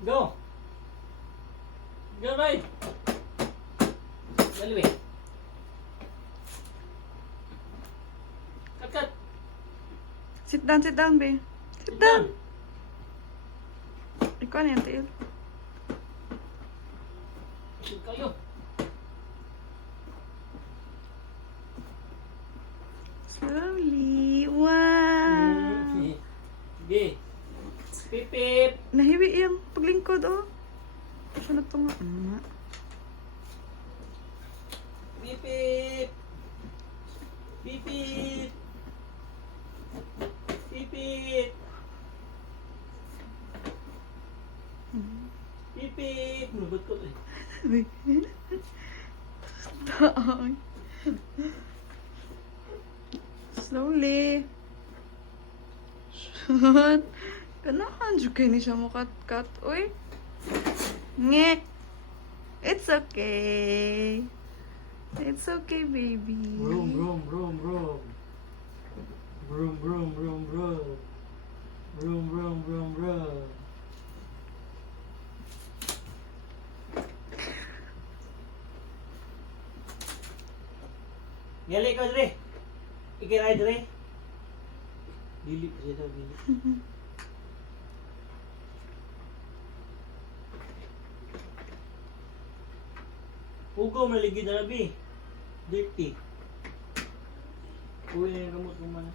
Go. Go ride. Dali, wait. Cut. Sit down, be. Sit down. Ikaw na yan, Tiil. Sit kayo. Slowly. Wow. Sige. Pip. Nahiwi yung paglingkod, oh. Siya na ito nga. Pip. Pip. Pipit! Nubot ko eh. Taay. Slowly. Shut. Ganahan dyan kayo ni siya mo kat-kat. Uy. Ngek. It's okay. It's okay, baby. Vroom. Gali ka dire. Ikiray dire. Dili pa siya daw, dili. Ugaw maligid na labi. Dirty. Uy, yung gamot mo man.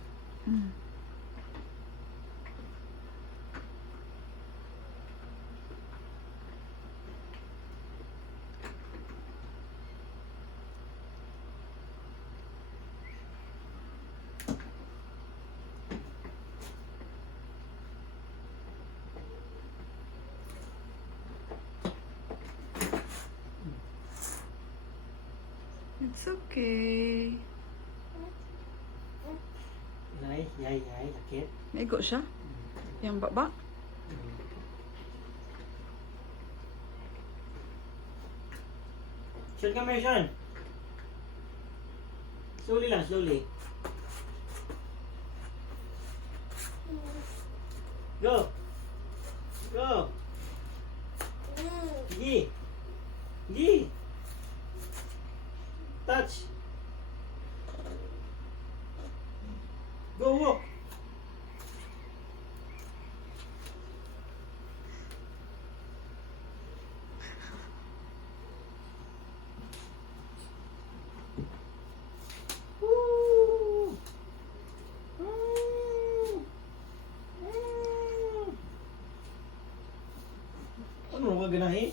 It's okay. Yay, sakit. Naigo siya? Yang baba? Shoot ka, Merson. Slowly lang, slowly. Go. Sige. Touch. Go walk. Woo. Ano ka ganahi?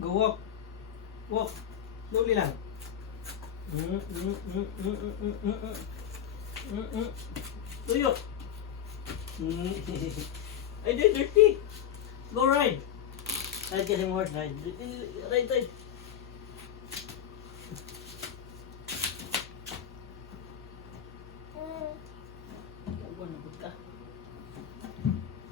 Go walk. Slowly lang. Tuyo. Ay, dirty. Go ride. Ride kasi mo horse, ride. Ride.